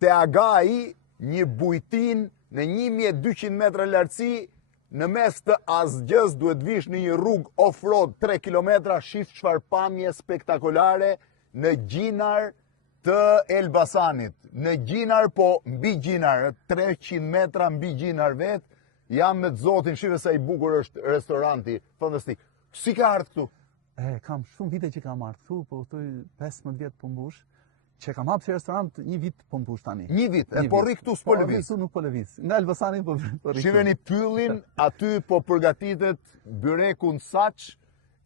te Agai një bujtin në 1200 metra lartësi, në mes të asgjës duhet vish në një rrugë off-road 3 kilometra, shif çfarë pamje spektakolare në gjinar të Elbasanit. Në gjinar, po mbi gjinar, 300 metra mbi gjinar vetë, jam me të zotin, shive sa i bukur është restoranti, fantastik. Si ka ardhë këtu? Kam shumë vite që kam ardhë këtu, po këtu 15 vjetë po mbush, që kam hapë që restorant një vit po mbush tani. Një vit, po rri këtu s'po lëviz. Po nuk po lëviz. Nga Elbasani po rri. Shiveni pyllin, aty po përgatitet byreku në Saç,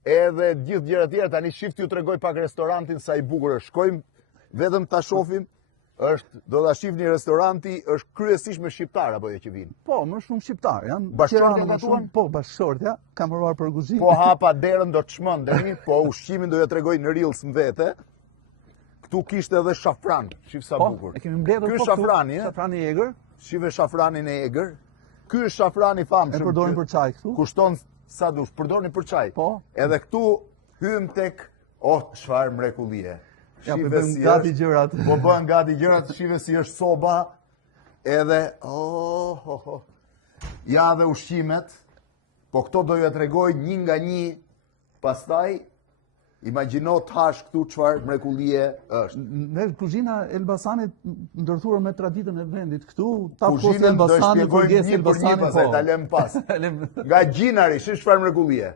edhe gjithë gjëra tjera, tani shift ju tregoj pak restorantin sa i bukur është. Shkojmë vetëm ta shohim. Do ta shihni restoranti është kryesisht me shqiptar apo jo që vinë? Po, më shumë shqiptar janë. Bashkëshortja gatuan? Po, bashkëshortja, kam mëruar për kuzhinë. Po hapa derën do të çmendeni, po ushqimin do ja tregoj në Reels më vete. Këtu kishte edhe shafran, shif sa bukur. E kemi mbledhur Ky është shafrani, shafrani i egër. Shive shafranin e egër. Ky është shafrani i famshëm. E përdorin për çaj këtu. Kushton sa dush, përdorin për çaj. Po. Edhe këtu hym tek, çfarë mrekullie. Ja, po bëjmë gati gjërat. Po bën gati gjërat, shive si është soba, edhe, ja dhe ushqimet, po këto do ju e tregoj një nga një, pastaj, imagjino të hash këtu çfarë mrekullie është. Në kuzhina Elbasanit ndërthurë me traditën e vendit këtu, kuzhinën do shpjegojmë një për një pastaj, ta lëm pas. Nga gjinari, çfarë mrekullie?